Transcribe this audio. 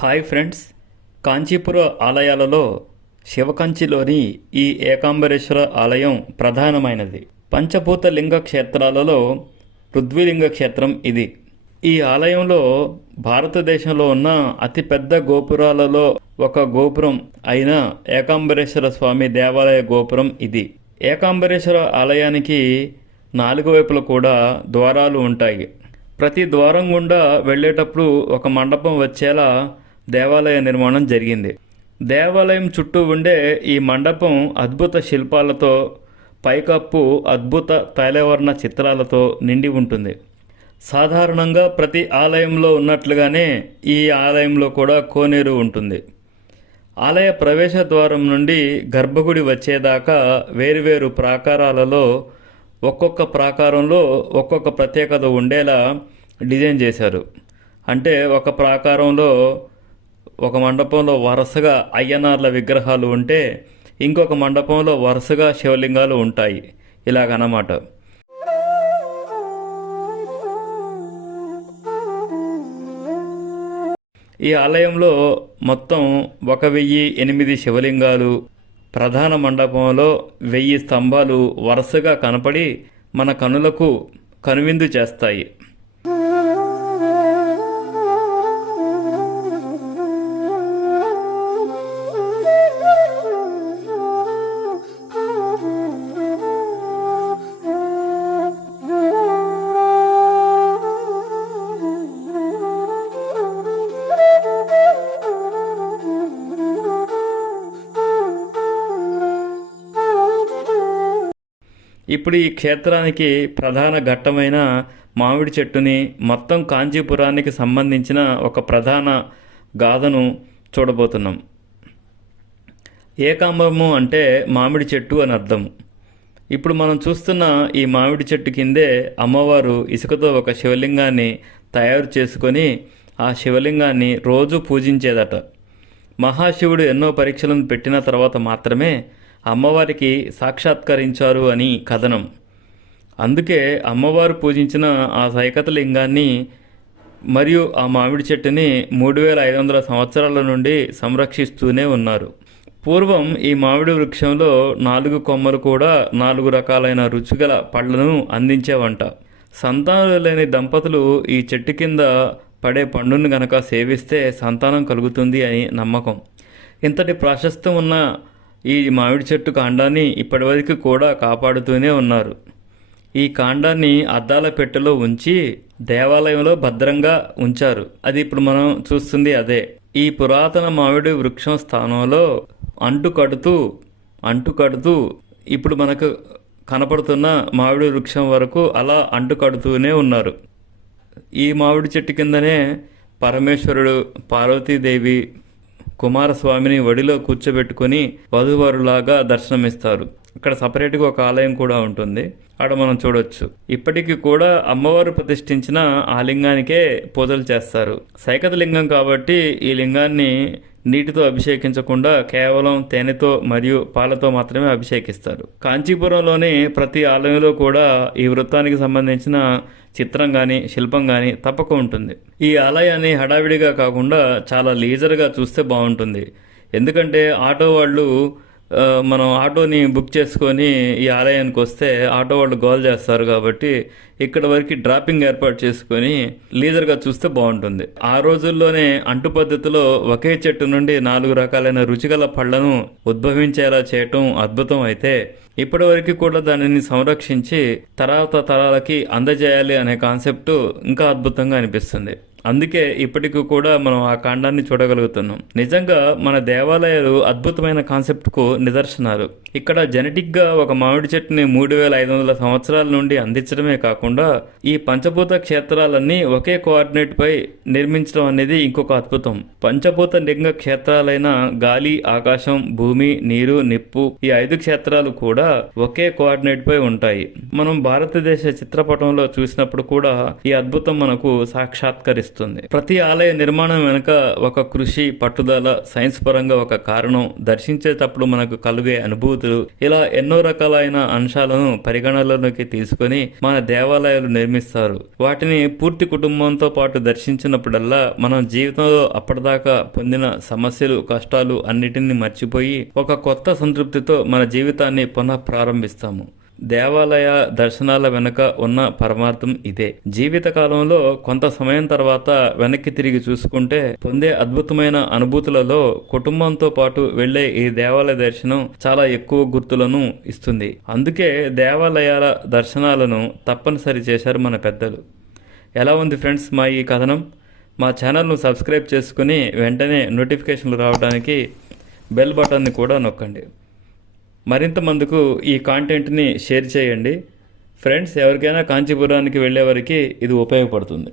Hi friends, Kanchipura ఆలయాలలో శివకంచిలోని ఈ ఏకాంబరేశ్వర ఆలయం ప్రధానమైనది. పంచభూత లింగ క్షేత్రాలలో పృథ్వీలింగ క్షేత్రం ఇది. ఈ ఆలయంలో భారతదేశంలో ఉన్న అతిపెద్ద గోపురాలలో ఒక గోపురం అయిన ఏకాంబరేశ్వర స్వామి దేవాలయ గోపురం ఇది. ఏకాంబరేశ్వర ఆలయానికి 4 వైపులు కూడా ద్వారాలు ఉంటాయి. ప్రతి ద్వారం గుండా వెళ్ళేటప్పుడు ఒక మండపం వచ్చేలా దేవాలయ నిర్మాణం జరిగింది. దేవాలయం చుట్టూ ఉండే ఈ మండపం అద్భుత శిల్పాలతో, పైకప్పు అద్భుత తైలవర్ణ చిత్రాలతో నిండి ఉంటుంది. సాధారణంగా ప్రతి ఆలయంలో ఉన్నట్లుగానే ఈ ఆలయంలో కూడా కోనేరు ఉంటుంది. ఆలయ ప్రవేశ ద్వారం నుండి గర్భగుడి వచ్చేదాకా వేరువేరు ప్రాకారాలలో ఒక్కొక్క ప్రాకారంలో ఒక్కొక్క ప్రత్యేకత ఉండేలా డిజైన్ చేశారు. అంటే ఒక ప్రాకారంలో ఒక మండపంలో వరుసగా అయ్యనార్ల విగ్రహాలు ఉంటే ఇంకొక మండపంలో వరుసగా శివలింగాలు ఉంటాయి. ఇలాగన్నమాట. ఈ ఆలయంలో మొత్తం 1008 శివలింగాలు, ప్రధాన మండపంలో 1000 స్తంభాలు వరుసగా కనపడి మన కనులకు కనువిందు చేస్తాయి. ఇప్పుడు ఈ క్షేత్రానికి ప్రధాన ఘట్టమైన మామిడి చెట్టుని, మొత్తం కాంచీపురానికి సంబంధించిన ఒక ప్రధాన గాథను చూడబోతున్నాం. ఏకాంబరము అంటే మామిడి చెట్టు అని అర్థం. ఇప్పుడు మనం చూస్తున్న ఈ మామిడి చెట్టు కిందే అమ్మవారు ఇసుకతో ఒక శివలింగాన్ని తయారు చేసుకొని ఆ శివలింగాన్ని రోజు పూజించేదట. మహాశివుడు ఎన్నో పరీక్షలను పెట్టిన తర్వాత మాత్రమే అమ్మవారికి సాక్షాత్కరించారు అని కథనం. అందుకే అమ్మవారు పూజించిన ఆ సైకత లింగాన్ని మరియు ఆ మామిడి చెట్టుని 3500 సంవత్సరాల నుండి సంరక్షిస్తూనే ఉన్నారు. పూర్వం ఈ మామిడి వృక్షంలో 4 కొమ్మలు కూడా 4 రకాలైన రుచిగల పళ్లను అందించేవంట. సంతానం లేని దంపతులు ఈ చెట్టు కింద పడే పండును గనక సేవిస్తే సంతానం కలుగుతుంది అని నమ్మకం. ఇంతటి ప్రాశస్త్యం ఉన్న ఈ మామిడి చెట్టు కాండాన్ని ఇప్పటివరకు కూడా కాపాడుతూనే ఉన్నారు. ఈ కాండాన్ని అద్దాల పెట్టెలో ఉంచి దేవాలయంలో భద్రంగా ఉంచారు. అది ఇప్పుడు మనం చూస్తుంది అదే. ఈ పురాతన మామిడి వృక్షం స్థానంలో అంటు కడుతూ ఇప్పుడు మనకు కనపడుతున్న మామిడి వృక్షం వరకు అలా అంటు కడుతూనే ఉన్నారు. ఈ మామిడి చెట్టు కిందనే పరమేశ్వరుడు, పార్వతీదేవి, కుమారస్వామిని ఒడిలో కూర్చోబెట్టుకొని వధూవరులాగా దర్శనమిస్తారు. ఇక్కడ సపరేట్గా ఒక ఆలయం కూడా ఉంటుంది, అక్కడ మనం చూడొచ్చు. ఇప్పటికీ కూడా అమ్మవారు ప్రతిష్ఠించిన ఆ లింగానికే పూజలు చేస్తారు. సైకత లింగం కాబట్టి ఈ లింగాన్ని నీటితో అభిషేకించకుండా కేవలం తేనెతో మరియు పాలతో మాత్రమే అభిషేకిస్తారు. కాంచీపురంలోని ప్రతి ఆలయంలో కూడా ఈ వృత్తానికి సంబంధించిన చిత్రం కానీ శిల్పం కానీ తప్పక ఉంటుంది. ఈ ఆలయాన్ని హడావిడిగా కాకుండా చాలా లీజర్గా చూస్తే బాగుంటుంది. ఎందుకంటే ఆటో వాళ్ళు మనం ఆటోని బుక్ చేసుకొని ఈ ఆలయానికి వస్తే ఆటో వాళ్ళు గోల్ చేస్తారు కాబట్టి ఇక్కడ వరకు డ్రాపింగ్ ఏర్పాటు చేసుకొని లీజర్గా చూస్తే బాగుంటుంది. ఆ రోజుల్లోనే అంటు పద్ధతిలో ఒకే చెట్టు నుండి 4 రకాలైన రుచిగల పళ్లను ఉద్భవించేలా చేయటం అద్భుతం అయితే, ఇప్పటి వరకు కూడా దానిని సంరక్షించి తర్వాత తరాలకి అందజేయాలి అనే కాన్సెప్ట్ ఇంకా అద్భుతంగా అనిపిస్తుంది. అందుకే ఇప్పటికీ కూడా మనం ఆ కాండాన్ని చూడగలుగుతున్నాం. నిజంగా మన దేవాలయాలు అద్భుతమైన కాన్సెప్ట్కు నిదర్శనాలు. ఇక్కడ జెనెటిక్గా ఒక మామిడి చెట్టుని 3500 సంవత్సరాల నుండి అందించడమే కాకుండా ఈ పంచభూత క్షేత్రాలన్నీ ఒకే కోఆర్డినేట్పై నిర్మించడం అనేది ఇంకొక అద్భుతం. పంచభూత లింగ క్షేత్రాలైన గాలి, ఆకాశం, భూమి, నీరు, నిప్పు, ఈ 5 క్షేత్రాలు కూడా ఒకే కోఆర్డినేట్పై ఉంటాయి. మనం భారతదేశ చిత్రపటంలో చూసినప్పుడు కూడా ఈ అద్భుతం మనకు సాక్షాత్కరిస్తుంది. ఇస్తుంది. ప్రతి ఆలయ నిర్మాణం వెనుక ఒక కృషి, పట్టుదల, సైన్స్ పరంగా ఒక కారణం, దర్శించేటప్పుడు మనకు కలిగే అనుభూతులు, ఇలా ఎన్నో రకాలైన అంశాలను పరిగణనలోకి తీసుకొని మన దేవాలయాలు నిర్మిస్తారు. వాటిని పూర్తి కుటుంబంతో పాటు దర్శించినప్పుడల్లా మనం జీవితంలో అప్పటిదాకా పొందిన సమస్యలు, కష్టాలు అన్నిటినీ మర్చిపోయి ఒక కొత్త సంతృప్తితో మన జీవితాన్ని పునః ప్రారంభిస్తాము. దేవాలయ దర్శనాల వెనుక ఉన్న పరమార్థం ఇదే. జీవితకాలంలో కొంత సమయం తర్వాత వెనక్కి తిరిగి చూసుకుంటే పొందే అద్భుతమైన అనుభూతులలో కుటుంబంతో పాటు వెళ్లే ఈ దేవాలయ దర్శనం చాలా ఎక్కువ గుర్తులను ఇస్తుంది. అందుకే దేవాలయాల దర్శనాలను తప్పనిసరి చేశారు మన పెద్దలు. ఎలా ఉంది ఫ్రెండ్స్ మా ఈ కథనం? మా ఛానల్ను సబ్స్క్రైబ్ చేసుకుని వెంటనే నోటిఫికేషన్లు రావడానికి బెల్ బటన్ని కూడా నొక్కండి. మరింత మందికి ఈ కాంటెంట్ని షేర్ చేయండి ఫ్రెండ్స్. ఎవరికైనా కాంచీపురానికి వెళ్ళే వారికి ఇది ఉపయోగపడుతుంది.